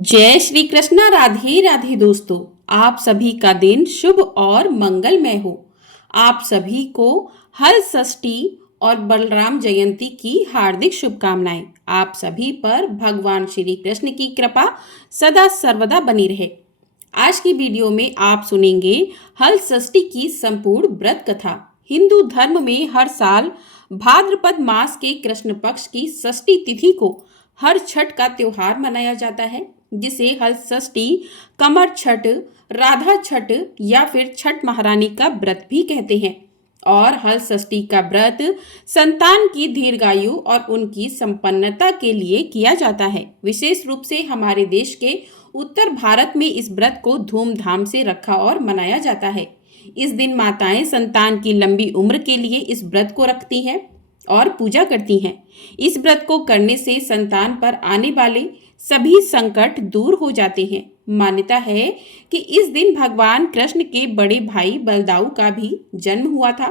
जय श्री कृष्णा। राधे राधे दोस्तों, आप सभी का दिन शुभ और मंगलमय हो। आप सभी को हल षष्ठी और बलराम जयंती की हार्दिक शुभकामनाएं। आप सभी पर भगवान श्री कृष्ण की कृपा सदा सर्वदा बनी रहे। आज की वीडियो में आप सुनेंगे हल षष्ठी की संपूर्ण व्रत कथा। हिंदू धर्म में हर साल भाद्रपद मास के कृष्ण पक्ष की षष्ठी तिथि को हर छठ का त्योहार मनाया जाता है, जिसे हल षष्ठी, कमर छठ, राधा छठ या फिर छठ महारानी का व्रत भी कहते हैं। और हल षष्ठी का व्रत संतान की दीर्घायु और उनकी संपन्नता के लिए किया जाता है। विशेष रूप से हमारे देश के उत्तर भारत में इस व्रत को धूमधाम से रखा और मनाया जाता है। इस दिन माताएं संतान की लंबी उम्र के लिए इस व्रत को रखती हैं और पूजा करती हैं। इस व्रत को करने से संतान पर आने वाले सभी संकट दूर हो जाते हैं। मान्यता है कि इस दिन भगवान कृष्ण के बड़े भाई बलदाऊ का भी जन्म हुआ था।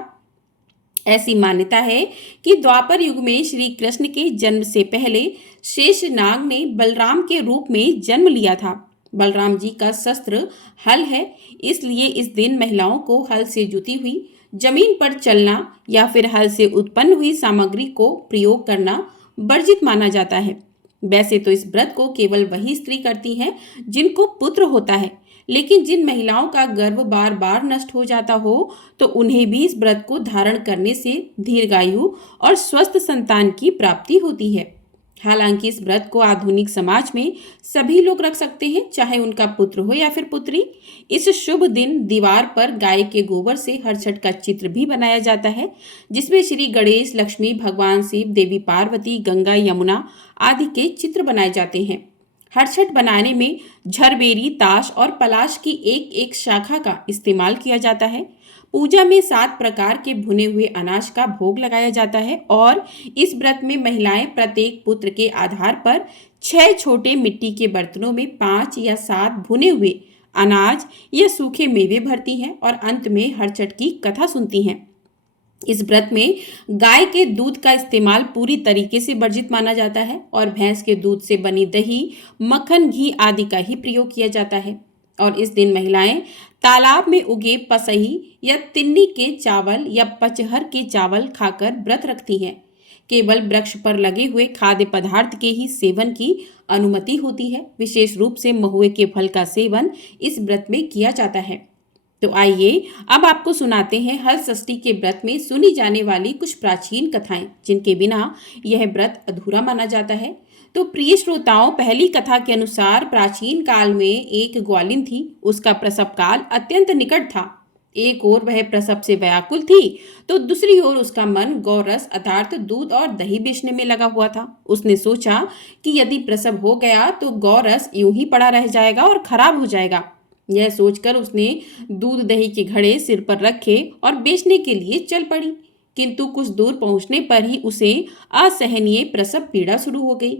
ऐसी मान्यता है कि द्वापर युग में श्री कृष्ण के जन्म से पहले शेषनाग ने बलराम के रूप में जन्म लिया था। बलराम जी का शस्त्र हल है, इसलिए इस दिन महिलाओं को हल से जुती हुई जमीन पर चलना या फिर हल से उत्पन्न हुई सामग्री को प्रयोग करना वर्जित माना जाता है। वैसे तो इस व्रत को केवल वही स्त्री करती हैं जिनको पुत्र होता है, लेकिन जिन महिलाओं का गर्भ बार बार नष्ट हो जाता हो तो उन्हें भी इस व्रत को धारण करने से दीर्घायु और स्वस्थ संतान की प्राप्ति होती है। हालांकि इस व्रत को आधुनिक समाज में सभी लोग रख सकते हैं, चाहे उनका पुत्र हो या फिर पुत्री। इस शुभ दिन दीवार पर गाय के गोबर से हर छठ का चित्र भी बनाया जाता है, जिसमें श्री गणेश, लक्ष्मी, भगवान शिव, देवी पार्वती, गंगा, यमुना आदि के चित्र बनाए जाते हैं। हर छठ बनाने में झरबेरी, ताश और पलाश की एक एक शाखा का इस्तेमाल किया जाता है। पूजा में 7 प्रकार के भुने हुए अनाज का भोग लगाया जाता है और इस व्रत में महिलाएं प्रत्येक पुत्र के आधार पर 6 छोटे मिट्टी के बर्तनों में 5 या 7 भुने हुए अनाज या सूखे मेवे भरती हैं और अंत में हर छठ की कथा सुनती हैं। इस व्रत में गाय के दूध का इस्तेमाल पूरी तरीके से वर्जित माना जाता है और भैंस के दूध से बनी दही, मक्खन, घी आदि का ही प्रयोग किया जाता है। और इस दिन महिलाएं तालाब में उगे पसही या तिन्नी के चावल या पचहर के चावल खाकर व्रत रखती हैं। केवल वृक्ष पर लगे हुए खाद्य पदार्थ के ही सेवन की अनुमति होती है। विशेष रूप से महुए के फल का सेवन इस व्रत में किया जाता है। तो आइए अब आपको सुनाते हैं हल षष्ठी के व्रत में सुनी जाने वाली कुछ प्राचीन कथाएं, जिनके बिना यह व्रत अधूरा माना जाता है। तो प्रिय श्रोताओं, पहली कथा के अनुसार प्राचीन काल में एक ग्वालिन थी। उसका प्रसव काल अत्यंत निकट था। एक ओर वह प्रसव से व्याकुल थी तो दूसरी ओर उसका मन गौरस अर्थात दूध और दही बेचने में लगा हुआ था। उसने सोचा कि यदि प्रसव हो गया तो गौरस यूं ही पड़ा रह जाएगा और खराब हो जाएगा। यह सोचकर उसने दूध दही के घड़े सिर पर रखे और बेचने के लिए चल पड़ी। किंतु कुछ दूर पहुंचने पर ही उसे असहनीय प्रसव पीड़ा शुरू हो गई।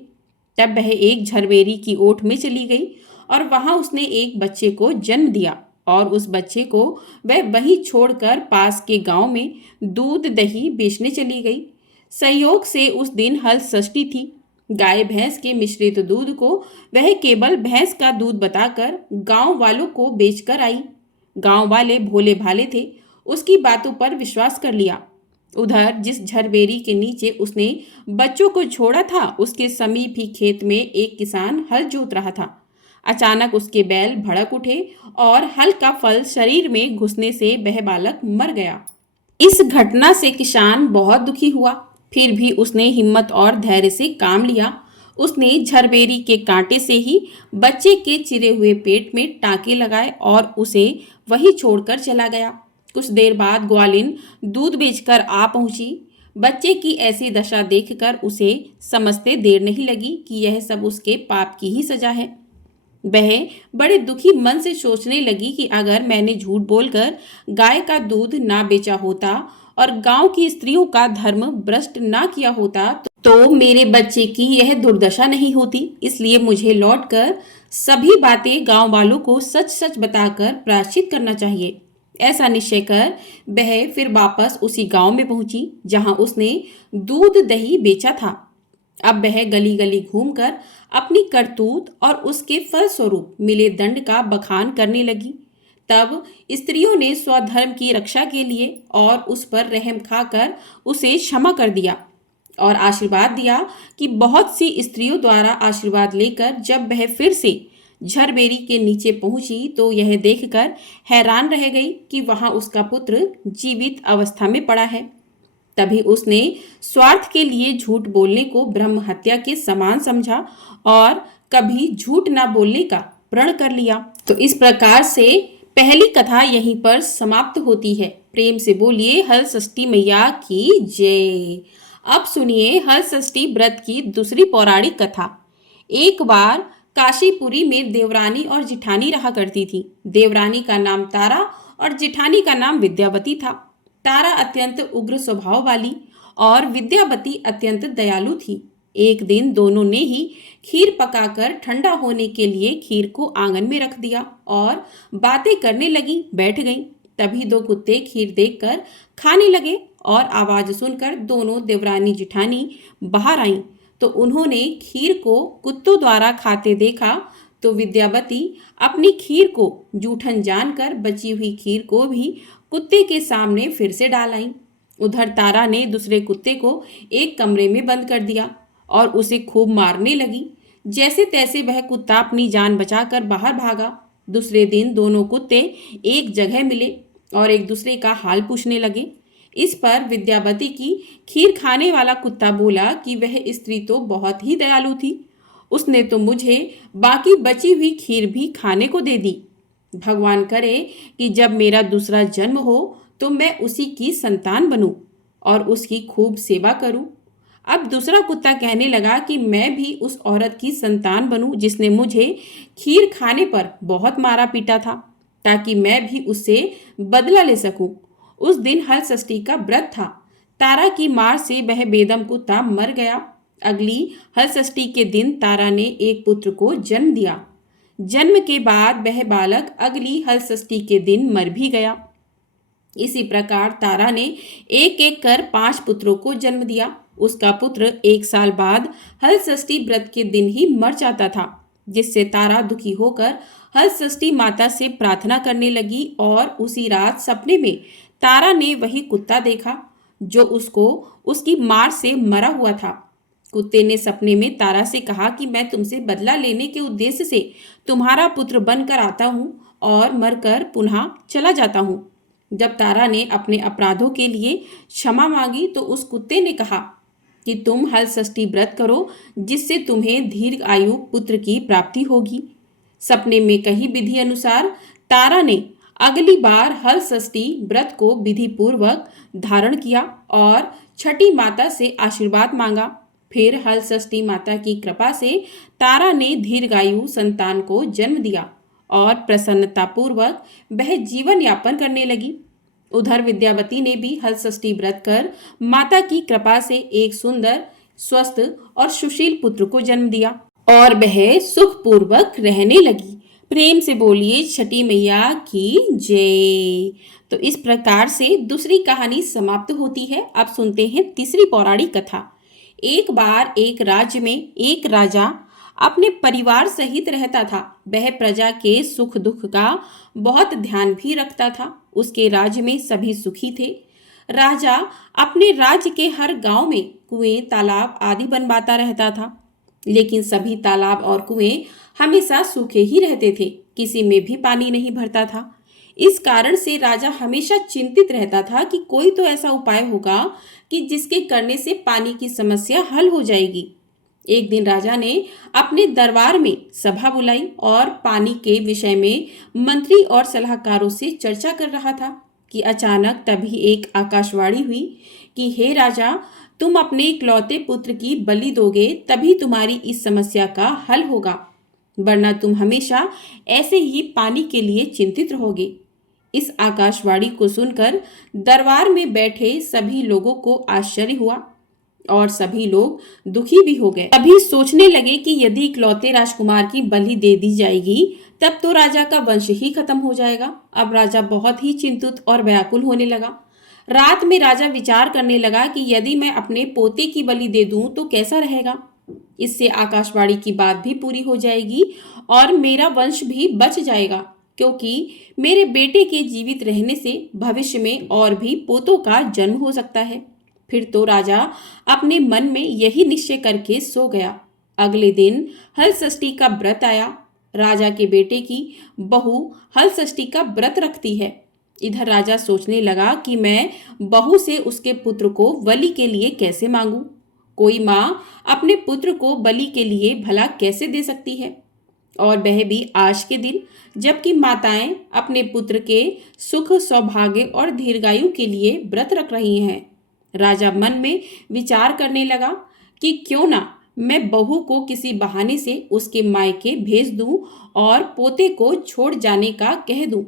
तब वह एक झरबेरी की ओट में चली गई और वहां उसने एक बच्चे को जन्म दिया और उस बच्चे को वह वहीं छोड़कर पास के गांव में दूध दही बेचने चली गई। संयोग से उस दिन हल षष्ठी थी। गाय भैंस के मिश्रित दूध को वह केवल भैंस का दूध बताकर गांव वालों को बेचकर आई। गांव वाले भोले भाले थे, उसकी बातों पर विश्वास कर लिया। उधर जिस झरबेरी के नीचे उसने बच्चों को छोड़ा था, उसके समीप ही खेत में एक किसान हल जोत रहा था। अचानक उसके बैल भड़क उठे और हल का फल शरीर में घुसने से वह बालक मर गया। इस घटना से किसान बहुत दुखी हुआ, फिर भी उसने हिम्मत और धैर्य से काम लिया। उसने झरबेरी के कांटे से ही बच्चे के चिरे हुए पेट में टांके लगाए और उसे वहीं छोड़कर चला गया। कुछ देर बाद ग्वालिन दूध बेचकर आ पहुंची। बच्चे की ऐसी दशा देखकर उसे समझते देर नहीं लगी कि यह सब उसके पाप की ही सजा है। वह बड़े दुखी मन से सोचने लगी कि अगर मैंने झूठ बोलकर गाय का दूध ना बेचा होता और गांव की स्त्रियों का धर्म भ्रष्ट ना किया होता तो मेरे बच्चे की यह दुर्दशा नहीं होती। इसलिए मुझे लौटकर सभी बातें गांव वालों को सच सच बताकर प्रायश्चित करना चाहिए। ऐसा निश्चय कर वह फिर वापस उसी गांव में पहुंची जहां उसने दूध दही बेचा था। अब वह गली गली घूमकर अपनी करतूत और उसके फलस्वरूप मिले दंड का बखान करने लगी। तब स्त्रियों ने स्वधर्म की रक्षा के लिए और उस पर रहम खाकर उसे क्षमा कर दिया और आशीर्वाद दिया कि बहुत सी स्त्रियों द्वारा आशीर्वाद लेकर जब वह फिर से झरबेरी के नीचे पहुंची तो यह देखकर हैरान रह गई कि वहां उसका पुत्र जीवित अवस्था में पड़ा है। तभी उसने स्वार्थ के लिए झूठ बोलने को ब्रह्म हत्या के समान समझा और कभी झूठ ना बोलने का प्रण कर लिया। तो इस प्रकार से पहली कथा यहीं पर समाप्त होती है। प्रेम से बोलिए हल षष्ठी मैया की जय। अब सुनिए हल षष्ठी व्रत की दूसरी पौराणिक कथा। एक बार काशीपुरी में देवरानी और जिठानी रहा करती थी। देवरानी का नाम तारा और जिठानी का नाम विद्यावती था। तारा अत्यंत उग्र स्वभाव वाली और विद्यावती अत्यंत दयालु थी। एक दिन दोनों ने ही खीर पकाकर ठंडा होने के लिए खीर को आंगन में रख दिया और बातें करने लगी बैठ गईं। तभी दो कुत्ते खीर देखकर खाने लगे और आवाज सुनकर दोनों देवरानी जिठानी बाहर आईं तो उन्होंने खीर को कुत्तों द्वारा खाते देखा तो विद्यावती अपनी खीर को जूठन जानकर बची हुई खीर को भी कुत्ते के सामने फिर से डाल आई। उधर तारा ने दूसरे कुत्ते को एक कमरे में बंद कर दिया और उसे खूब मारने लगी। जैसे तैसे वह कुत्ता अपनी जान बचाकर बाहर भागा। दूसरे दिन दोनों कुत्ते एक जगह मिले और एक दूसरे का हाल पूछने लगे। इस पर विद्यावती की खीर खाने वाला कुत्ता बोला कि वह स्त्री तो बहुत ही दयालु थी, उसने तो मुझे बाकी बची हुई खीर भी खाने को दे दी। भगवान करे कि जब मेरा दूसरा जन्म हो तो मैं उसी की संतान बनूं और उसकी खूब सेवा करूं। अब दूसरा कुत्ता कहने लगा कि मैं भी उस औरत की संतान बनूं जिसने मुझे खीर खाने पर बहुत मारा पीटा था, ताकि मैं भी उससे बदला ले सकूं। उस दिन हल षष्ठी का व्रत था। तारा की मार से वह बेदम कुत्ता मर गया। अगली हल षष्ठी के दिन तारा ने एक पुत्र को जन्म दिया। जन्म के बाद वह बालक अगली हल षष्ठी के दिन मर भी गया। इसी प्रकार तारा ने एक एक कर 5 पुत्रों को जन्म दिया। उसका पुत्र 1 साल बाद हल षष्ठी व्रत के दिन ही मर जाता था, जिससे तारा दुखी होकर हल षष्ठी माता से प्रार्थना करने लगी और उसी रात सपने में तारा ने वही कुत्ता देखा जो उसको उसकी मार से मरा हुआ था। कुत्ते ने सपने में तारा से कहा कि मैं तुमसे बदला लेने के उद्देश्य से तुम्हारा पुत्र बनकर आता हूँ और मरकर पुनः चला जाता हूँ। जब तारा ने अपने अपराधों के लिए क्षमा मांगी तो उस कुत्ते ने कहा कि तुम हल षष्ठी व्रत करो, जिससे तुम्हें दीर्घ आयु पुत्र की प्राप्ति होगी। सपने में कही विधि अनुसार तारा ने अगली बार हल षष्ठी व्रत को विधि पूर्वक धारण किया और छठी माता से आशीर्वाद मांगा। फिर हल षष्ठी माता की कृपा से तारा ने दीर्घायु संतान को जन्म दिया और प्रसन्नतापूर्वक वह जीवन यापन करने लगी। उधर विद्यावती ने भी हल षष्ठी व्रत कर माता की कृपा से एक सुंदर, स्वस्थ और सुशील पुत्र को जन्म दिया और वह सुखपूर्वक रहने लगी। प्रेम से बोलिए छठी मैया की जय। तो इस प्रकार से दूसरी कहानी समाप्त होती है। अब सुनते हैं तीसरी पौराणिक कथा। एक बार एक राज्य में एक राजा अपने परिवार सहित रहता था। वह प्रजा के सुख दुख का बहुत ध्यान भी रखता था। उसके राज्य में सभी सुखी थे। राजा अपने राज्य के हर गांव में कुएं, तालाब आदि बनवाता रहता था, लेकिन सभी तालाब और कुएं हमेशा सूखे ही रहते थे, किसी में भी पानी नहीं भरता था। इस कारण से राजा हमेशा चिंतित रहता था कि कोई तो ऐसा उपाय होगा कि जिसके करने से पानी की समस्या हल हो जाएगी। एक दिन राजा ने अपने दरबार में सभा बुलाई और पानी के विषय में मंत्री और सलाहकारों से चर्चा कर रहा था कि अचानक तभी एक आकाशवाणी हुई कि हे राजा, तुम अपने इकलौते पुत्र की बलि दोगे तभी तुम्हारी इस समस्या का हल होगा, वरना तुम हमेशा ऐसे ही पानी के लिए चिंतित रहोगे। इस आकाशवाणी को सुनकर दरबार में बैठे सभी लोगों को आश्चर्य हुआ और सभी लोग दुखी भी हो गए। तभी सोचने लगे कि यदि इकलौते राजकुमार की बलि दे दी जाएगी तब तो राजा का वंश ही खत्म हो जाएगा। अब राजा बहुत ही चिंतित और व्याकुल होने लगा। रात में राजा विचार करने लगा कि यदि मैं अपने पोते की बलि दे दूं तो कैसा रहेगा। इससे आकाशवाणी की बात भी पूरी हो जाएगी और मेरा वंश भी बच जाएगा, क्योंकि मेरे बेटे के जीवित रहने से भविष्य में और भी पोतों का जन्म हो सकता है। फिर तो राजा अपने मन में यही निश्चय करके सो गया। अगले दिन हल षष्ठी का व्रत आया। राजा के बेटे की बहू हल षष्ठी का व्रत रखती है। इधर राजा सोचने लगा कि मैं बहू से उसके पुत्र को बलि के लिए कैसे मांगू। कोई माँ अपने पुत्र को बलि के लिए भला कैसे दे सकती है, और वह भी आज के दिन, जबकि माताएं अपने पुत्र के सुख, सौभाग्य और दीर्घायु के लिए व्रत रख रही हैं। राजा मन में विचार करने लगा कि क्यों ना मैं बहू को किसी बहाने से उसके मायके भेज दूं और पोते को छोड़ जाने का कह दूं।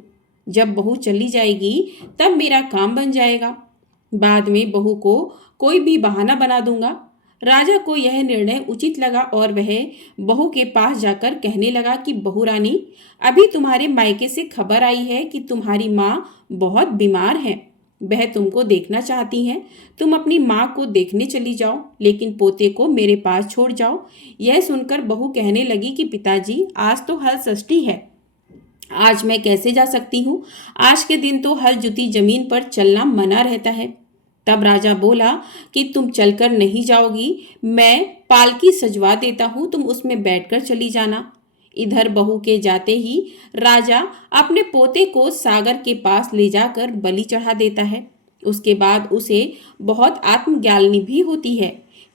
जब बहू चली जाएगी तब मेरा काम बन जाएगा। बाद में बहू को कोई भी बहाना बना दूंगा। राजा को यह निर्णय उचित लगा और वह बहू के पास जाकर कहने लगा कि बहू रानी, अभी तुम्हारे मायके से खबर आई है कि तुम्हारी माँ बहुत बीमार है। वह तुमको देखना चाहती हैं। तुम अपनी माँ को देखने चली जाओ, लेकिन पोते को मेरे पास छोड़ जाओ। यह सुनकर बहू कहने लगी कि पिताजी, आज तो हल षष्ठी है, आज मैं कैसे जा सकती हूँ। आज के दिन तो हर जुती जमीन पर चलना मना रहता है। तब राजा बोला कि तुम चलकर नहीं जाओगी, मैं पालकी सजवा देता हूँ, तुम उसमें बैठकर चली जाना। इधर बहू के जाते ही राजा अपने पोते को सागर के पास ले जाकर बलि चढ़ा देता है। उसके बाद उसे बहुत आत्मज्ञानी भी होती है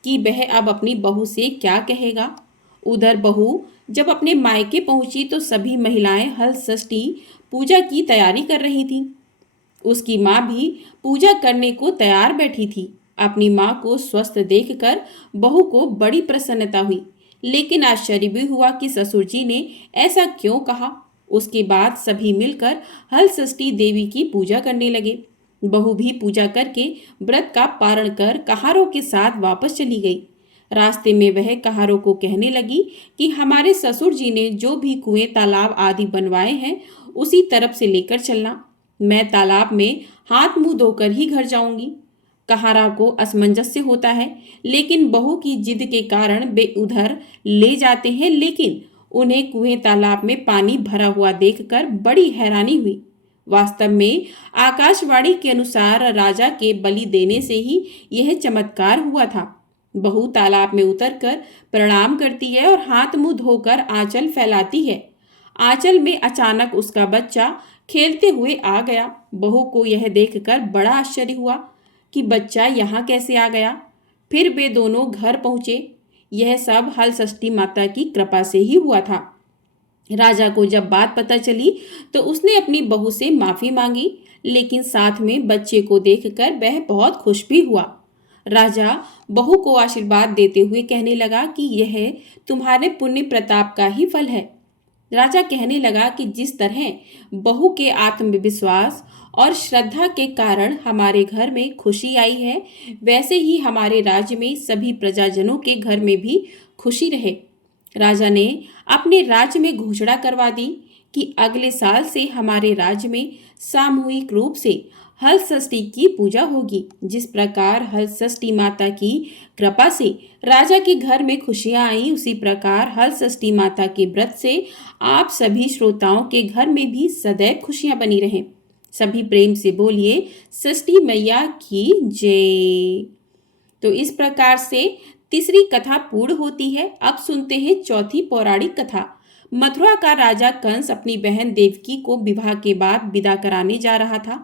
कि वह अब अपनी बहू से क्या कहेगा। उधर बहू जब अपने मायके पहुंची तो सभी महिलाएं हल षष्ठी पूजा की तैयारी कर रही थीं। उसकी माँ भी पूजा करने को तैयार बैठी थी। अपनी माँ को स्वस्थ देखकर बहू को बड़ी प्रसन्नता हुई, लेकिन आश्चर्य भी हुआ कि ससुर जी ने ऐसा क्यों कहा। उसके बाद सभी मिलकर हल षष्ठी देवी की पूजा करने लगे। बहू भी पूजा करके व्रत का पारण कर कहारों के साथ वापस चली गई। रास्ते में वह कहारों को कहने लगी कि हमारे ससुर जी ने जो भी कुएं, तालाब आदि बनवाए हैं उसी तरफ से लेकर चलना। मैं तालाब में हाथ मुंह धोकर ही घर जाऊंगी। कहारा को असमंजस होता है, लेकिन बहू की जिद के कारण वे उधर ले जाते हैं, लेकिन उन्हें कुएं तालाब में पानी भरा हुआ देखकर बड़ी हैरानी हुई। वास्तव में आकाशवाणी के अनुसार राजा के बलि देने से ही यह चमत्कार हुआ था। बहू तालाब में उतरकर प्रणाम करती है और हाथ मुंह धोकर आंचल फैलाती है। आंचल में अचानक उसका बच्चा खेलते हुए आ गया। बहू को यह देखकर बड़ा आश्चर्य हुआ कि बच्चा यहाँ कैसे आ गया। फिर वे दोनों घर पहुँचे। यह सब हल षष्ठी माता की कृपा से ही हुआ था। राजा को जब बात पता चली तो उसने अपनी बहू से माफ़ी मांगी, लेकिन साथ में बच्चे को देखकर वह बहुत खुश भी हुआ। राजा बहू को आशीर्वाद देते हुए कहने लगा कि यह तुम्हारे पुण्य प्रताप का ही फल है। राजा कहने लगा कि जिस तरह बहू के आत्मविश्वास और श्रद्धा के कारण हमारे घर में खुशी आई है, वैसे ही हमारे राज्य में सभी प्रजाजनों के घर में भी खुशी रहे। राजा ने अपने राज्य में घोषणा करवा दी कि अगले साल से हमारे राज्य में सामूहिक रूप से हल षष्ठी की पूजा होगी। जिस प्रकार हल षष्ठी माता की कृपा से राजा के घर में खुशियां आई, उसी प्रकार हल षष्ठी माता के व्रत से आप सभी श्रोताओं के घर में भी सदैव खुशियां बनी रहें। सभी प्रेम से बोलिए षष्ठी मैया की जय। तो इस प्रकार से तीसरी कथा पूर्ण होती है। अब सुनते हैं चौथी पौराणिक कथा। मथुरा का राजा कंस अपनी बहन देवकी को विवाह के बाद विदा कराने जा रहा था।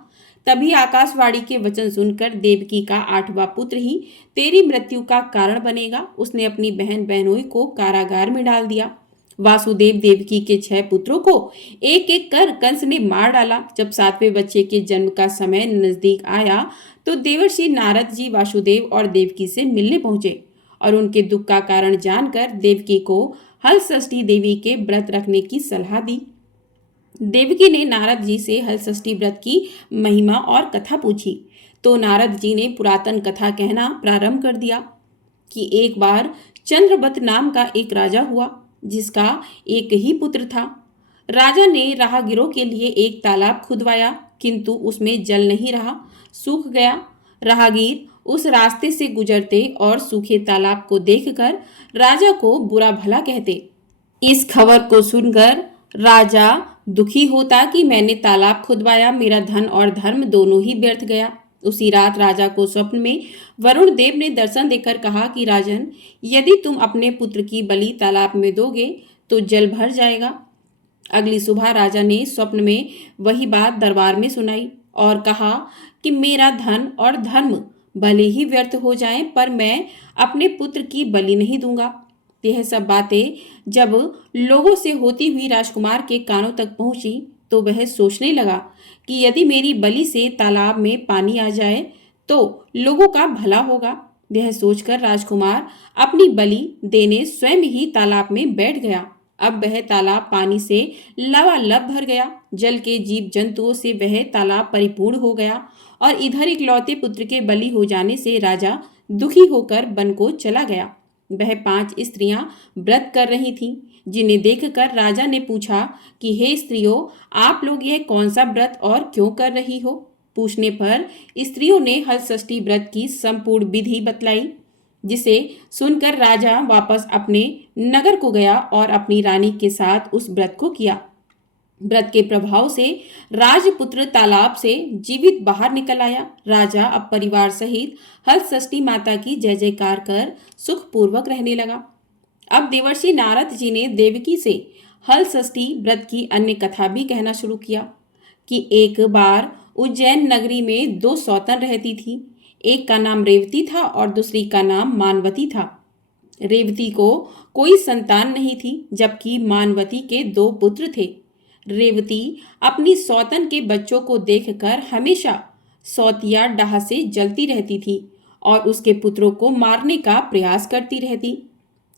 तभी आकाशवाणी के वचन सुनकर देवकी का 8वां पुत्र ही तेरी मृत्यु का कारण बनेगा, उसने अपनी बहन बहनोई को कारागार में डाल दिया। वासुदेव देवकी के 6 पुत्रों को एक एक कर कंस ने मार डाला। जब 7वें बच्चे के जन्म का समय नजदीक आया तो देवर्षि नारद जी वासुदेव और देवकी से मिलने पहुंचे और उनके दुख का कारण जानकर देवकी को हल षष्ठी देवी के व्रत रखने की सलाह दी। देवकी ने नारद जी से हल षष्ठी व्रत की महिमा और कथा पूछी तो नारद जी ने पुरातन कथा कहना प्रारंभ कर दिया कि एक बार चंद्रवत नाम का एक राजा हुआ, जिसका एक ही पुत्र था। राजा ने राहगीरों के लिए एक तालाब खुदवाया किंतु उसमें जल नहीं रहा, सूख गया। राहगीर उस रास्ते से गुजरते और सूखे तालाब को देखकर राजा को बुरा भला कहते। इस खबर को सुनकर राजा दुखी होता कि मैंने तालाब खुदवाया, मेरा धन और धर्म दोनों ही व्यर्थ गया। उसी रात राजा को स्वप्न में वरुण देव ने दर्शन देकर कहा कि राजन, यदि तुम अपने पुत्र की बलि तालाब में दोगे तो जल भर जाएगा। अगली सुबह राजा ने स्वप्न में वही बात दरबार में सुनाई और कहा कि मेरा धन और धर्म भले ही व्यर्थ हो जाएं, पर मैं अपने पुत्र की बलि नहीं दूंगा। यह सब बातें जब लोगों से होती हुई राजकुमार के कानों तक पहुंची तो वह सोचने लगा कि यदि मेरी बलि से तालाब में पानी आ जाए तो लोगों का भला होगा। यह सोचकर राजकुमार अपनी बलि देने स्वयं ही तालाब में बैठ गया। अब वह तालाब पानी से लबालब भर गया। जल के जीव जंतुओं से वह तालाब परिपूर्ण हो गया और इधर इकलौते पुत्र के बलि हो जाने से राजा दुखी होकर वन को चला गया। वह 5 स्त्रियां व्रत कर रही थीं, जिन्हें देखकर राजा ने पूछा कि हे स्त्रियों, आप लोग यह कौन सा व्रत और क्यों कर रही हो? पूछने पर स्त्रियों ने हलषष्ठी व्रत की संपूर्ण विधि बतलाई, जिसे सुनकर राजा वापस अपने नगर को गया और अपनी रानी के साथ उस व्रत को किया। व्रत के प्रभाव से राजपुत्र तालाब से जीवित बाहर निकल आया। राजा अब परिवार सहित हलषष्ठी माता की जय जयकार कर सुखपूर्वक रहने लगा। अब देवर्षि नारद जी ने देवकी से हलषष्ठी व्रत की अन्य कथा भी कहना शुरू किया कि एक बार उज्जैन नगरी में 2 सौतन रहती थी। एक का नाम रेवती था और दूसरी का नाम मानवती था। रेवती को कोई संतान नहीं थी, जबकि मानवती के 2 पुत्र थे। रेवती अपनी सौतन के बच्चों को देखकर हमेशा सौतिया डाह से जलती रहती थी और उसके पुत्रों को मारने का प्रयास करती रहती।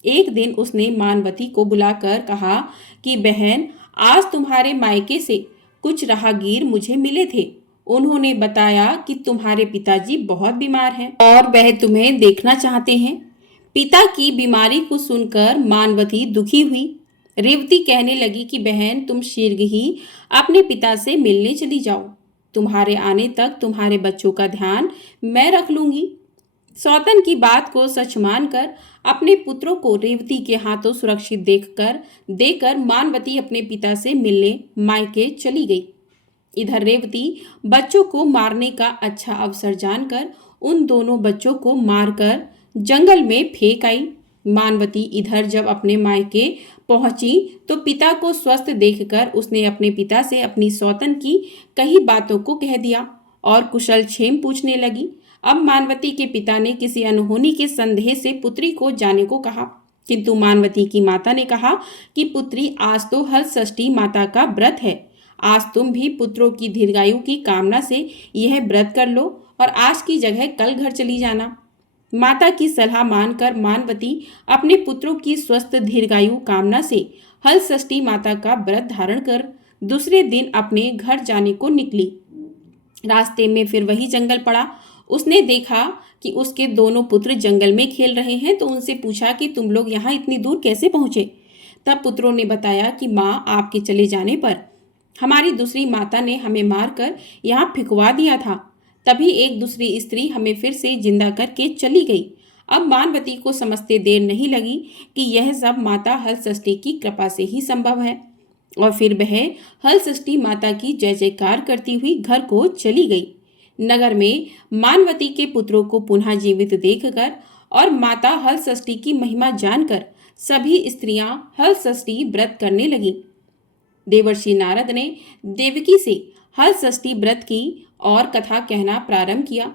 एक दिन उसने मानवती को बुलाकर कहा कि बहन, आज तुम्हारे मायके से कुछ राहगीर मुझे मिले थे। उन्होंने बताया कि तुम्हारे पिताजी बहुत बीमार हैं और वह तुम्हें देखना चाहते हैं। पिता की बीमारी को सुनकर मानवती दुखी हुई। रेवती कहने लगी कि बहन, तुम शीघ्र ही अपने पिता से मिलने चली जाओ। तुम्हारे आने तक तुम्हारे बच्चों का ध्यान मैं रख लूंगी। सौतन की बात को सच मानकर अपने पुत्रों को रेवती के हाथों सुरक्षित देकर मानवती अपने पिता से मिलने मायके चली गई। इधर रेवती बच्चों को मारने का अच्छा अवसर जानकर उन दोनों बच्चों को मारकर जंगल में फेंक आई। मानवती इधर जब अपने मायके पहुंची तो पिता को स्वस्थ देखकर उसने अपने पिता से अपनी सौतन की कई बातों को कह दिया और कुशल क्षेम पूछने लगी। अब मानवती के पिता ने किसी अनहोनी के संदेह से पुत्री को जाने को कहा, किंतु मानवती की माता ने कहा कि पुत्री, आज तो हलषष्ठी माता का व्रत है। आज तुम भी पुत्रों की दीर्घायु की कामना से यह व्रत कर लो और आज की जगह कल घर चली जाना। माता की सलाह मानकर मानवती अपने पुत्रों की स्वस्थ दीर्घायु कामना से हलषष्ठी माता का व्रत धारण कर दूसरे दिन अपने घर जाने को निकली। रास्ते में फिर वही जंगल पड़ा। उसने देखा कि उसके दोनों पुत्र जंगल में खेल रहे हैं, तो उनसे पूछा कि तुम लोग यहाँ इतनी दूर कैसे पहुँचे? तब पुत्रों ने बताया कि माँ, आपके चले जाने पर हमारी दूसरी माता ने हमें मारकर यहाँ फिकवा दिया था। तभी एक दूसरी स्त्री हमें फिर से जिंदा करके चली गई। अब मानवती को समझते देर नहीं लगी कि यह सब माता हलषष्ठी की कृपा से ही संभव है और फिर वह हलषष्ठी माता की जय जयकार करती हुई घर को चली गई। नगर में मानवती के पुत्रों को पुनः जीवित देखकर और माता हलषष्ठी की महिमा जानकर सभी स्त्रियां हलषष्ठी व्रत करने लगीं। देवर्षि नारद ने देवकी से हलषष्ठी व्रत की और कथा कहना प्रारंभ किया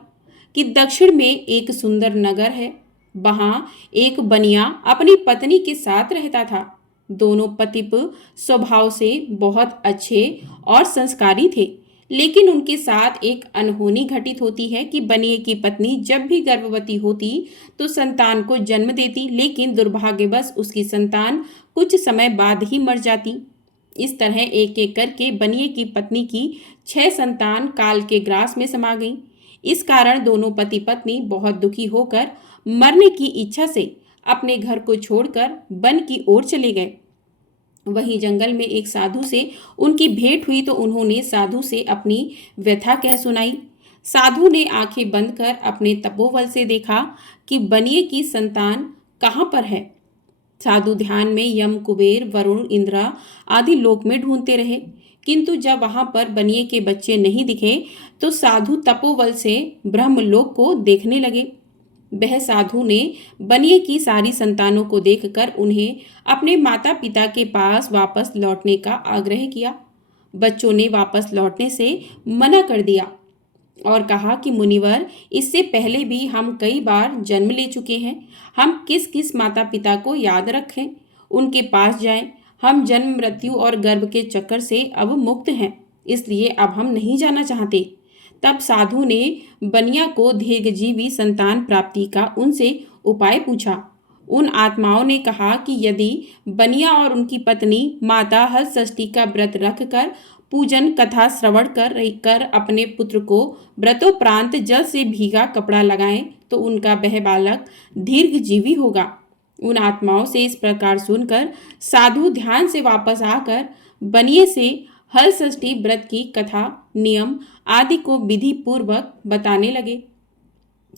कि दक्षिण में एक सुंदर नगर है। वहां एक बनिया अपनी पत्नी के साथ रहता था। दोनों पतिप स्वभाव से बहुत अच्छे और संस्कारी थे, लेकिन उनके साथ एक अनहोनी घटित होती है कि बनिए की पत्नी जब भी गर्भवती होती तो संतान को जन्म देती, लेकिन दुर्भाग्यवश उसकी संतान कुछ समय बाद ही मर जाती। इस तरह एक एक करके बनिए की पत्नी की 6 संतान काल के ग्रास में समा गईं। इस कारण दोनों पति पत्नी बहुत दुखी होकर मरने की इच्छा से अपने घर को छोड़कर वन की ओर चले गए। वहीं जंगल में एक साधु से उनकी भेंट हुई तो उन्होंने साधु से अपनी व्यथा कह सुनाई। साधु ने आंखें बंद कर अपने तपोबल से देखा कि बनिए की संतान कहाँ पर है। साधु ध्यान में यम, कुबेर, वरुण, इंद्रा आदि लोक में ढूंढते रहे, किंतु जब वहां पर बनिए के बच्चे नहीं दिखे तो साधु तपोबल से ब्रह्मलोक को देखने लगे। वह साधु ने बनिए की सारी संतानों को देखकर उन्हें अपने माता पिता के पास वापस लौटने का आग्रह किया। बच्चों ने वापस लौटने से मना कर दिया और कहा कि मुनिवर, इससे पहले भी हम कई बार जन्म ले चुके हैं। हम किस किस माता पिता को याद रखें, उनके पास जाएं। हम जन्म, मृत्यु और गर्भ के चक्कर से अब मुक्त हैं, इसलिए अब हम नहीं जाना चाहते। तब साधु ने बनिया को दीर्घजीवी संतान प्राप्ति का उनसे उपाय पूछा। उन आत्माओं ने कहा कि यदि बनिया और उनकी पत्नी माता हलषष्ठी का व्रत रखकर पूजन कथा श्रवण कर अपने पुत्र को व्रतोपरांत जल से भीगा कपड़ा लगाएं तो उनका वह बालक दीर्घजीवी होगा। उन आत्माओं से इस प्रकार सुनकर साधु ध्यान से वापस आकर बनिए से हलषष्ठी व्रत की कथा, नियम आदि को विधि पूर्वक बताने लगे।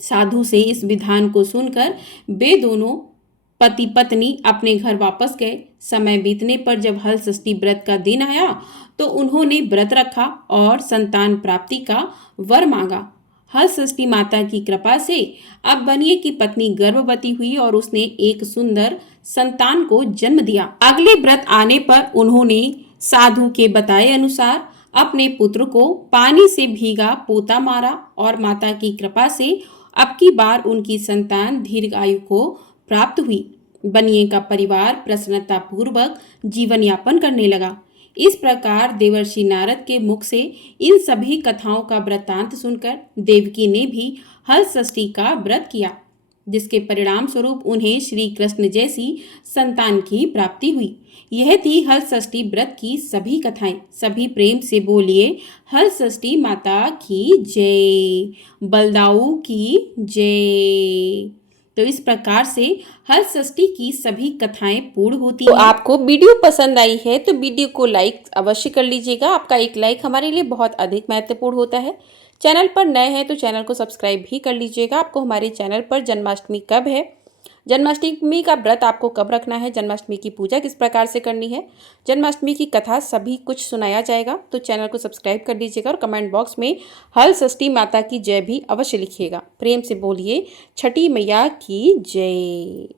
साधु से इस विधान को सुनकर वे दोनों पति पत्नी अपने घर वापस गए। समय बीतने पर जब हलषष्ठी व्रत का दिन आया तो उन्होंने व्रत रखा और संतान प्राप्ति का वर मांगा। हलषष्ठी माता की कृपा से अब बनिए की पत्नी गर्भवती हुई और उसने एक सुंदर संतान को जन्म दिया। अगले व्रत आने पर उन्होंने साधु के बताए अनुसार अपने पुत्र को पानी से भीगा पोता मारा और माता की कृपा से अब की बार उनकी संतान दीर्घायु को प्राप्त हुई। बनिए का परिवार प्रसन्नता पूर्वक जीवन यापन करने लगा। इस प्रकार देवर्षि नारद के मुख से इन सभी कथाओं का वृत्तांत सुनकर देवकी ने भी हलषष्ठी का व्रत किया, जिसके परिणाम स्वरूप उन्हें श्री कृष्ण जैसी संतान की प्राप्ति हुई। यह थी हलषष्ठी व्रत की सभी कथाएं। सभी प्रेम से बोलिए हलषष्ठी माता की जय, बलदाऊ की जय। तो इस प्रकार से हलषष्ठी की सभी कथाएं पूर्ण होती हैं। तो आपको वीडियो पसंद आई है तो वीडियो को लाइक अवश्य कर लीजिएगा। आपका एक लाइक हमारे लिए बहुत अधिक महत्वपूर्ण होता है। चैनल पर नए हैं तो चैनल को सब्सक्राइब भी कर लीजिएगा। आपको हमारे चैनल पर जन्माष्टमी कब है, जन्माष्टमी का व्रत आपको कब रखना है, जन्माष्टमी की पूजा किस प्रकार से करनी है, जन्माष्टमी की कथा सभी कुछ सुनाया जाएगा। तो चैनल को सब्सक्राइब कर लीजिएगा और कमेंट बॉक्स में हलषष्ठी माता की जय भी अवश्य लिखिएगा। प्रेम से बोलिए छठी मैया की जय।